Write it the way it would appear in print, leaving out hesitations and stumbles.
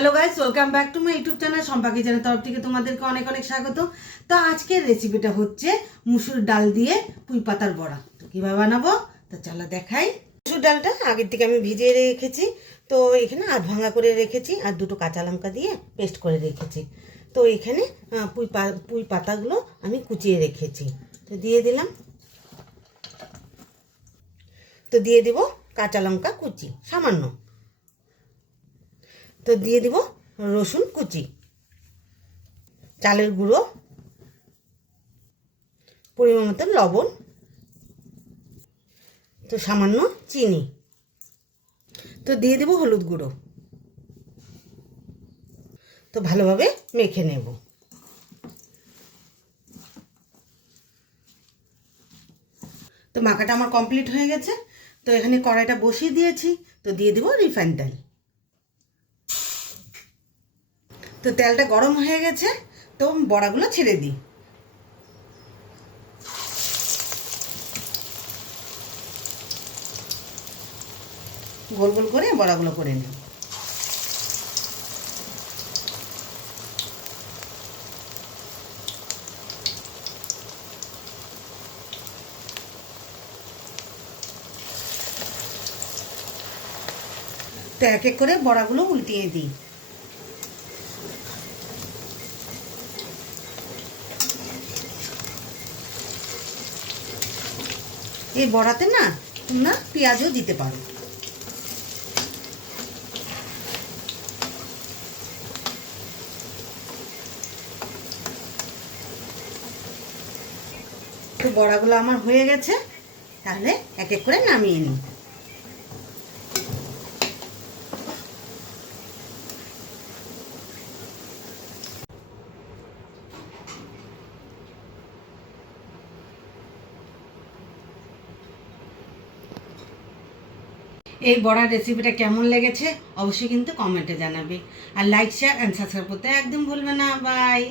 Hello guys, welcome back to my YouTube channel Shampa কিচেনের তরফ থেকে তোমাদেরকে অনেক অনেক স্বাগত। তো আজকের রেসিপিটা হচ্ছে মুসুর ডাল দিয়ে পুঁই পাতার বড়া। তো কীভাবে বানাবো তো চলো দেখাই। মুসুর ডালটা আগের থেকে আমি ভিজিয়ে রেখেছি, তো এখানে আধ ভাঙা করে রেখেছি আর দুটো কাঁচা লঙ্কা দিয়ে পেস্ট করে রেখেছি। তো এখানে পুঁই পাতাগুলো আমি কুচিয়ে রেখেছি, তো দিয়ে দিলাম। তো দিয়ে দিব কাঁচা লঙ্কা কুচি সামান্য, তো দিয়ে দিব রসুন কুচি, চালের গুঁড়ো, পরিমাণ মতো লবণ, তো সামান্য চিনি, তো দিয়ে দেব হলুদ গুঁড়ো। তো ভালোভাবে মেখে নেব। তো মাখাটা আমার কমপ্লিট হয়ে গেছে। তো এখানে কড়াইটা বসিয়ে দিয়েছি, তো দিয়ে দেব রিফাইন্ড তেল। তো তেলটা গরম হয়ে গেছে, তো বড়াগুলো ছেড়ে দিই। গোল গোল করে বড়াগুলো করে নিই। তো এক এক করে বড়াগুলো উল্টিয়ে দিই। এই বড়াতে না তোমরা পেঁয়াজও দিতে পারো। তো বড়াগুলো আমার হয়ে গেছে, তাহলে এক এক করে নামিয়ে নিই। এই বড়ার রেসিপিটা কেমন লেগেছে অবশ্যই কিন্তু কমেন্টে জানাবে, আর লাইক শেয়ার অ্যান্ড সাবস্ক্রাইব করতে একদম ভুলবে না। বাই।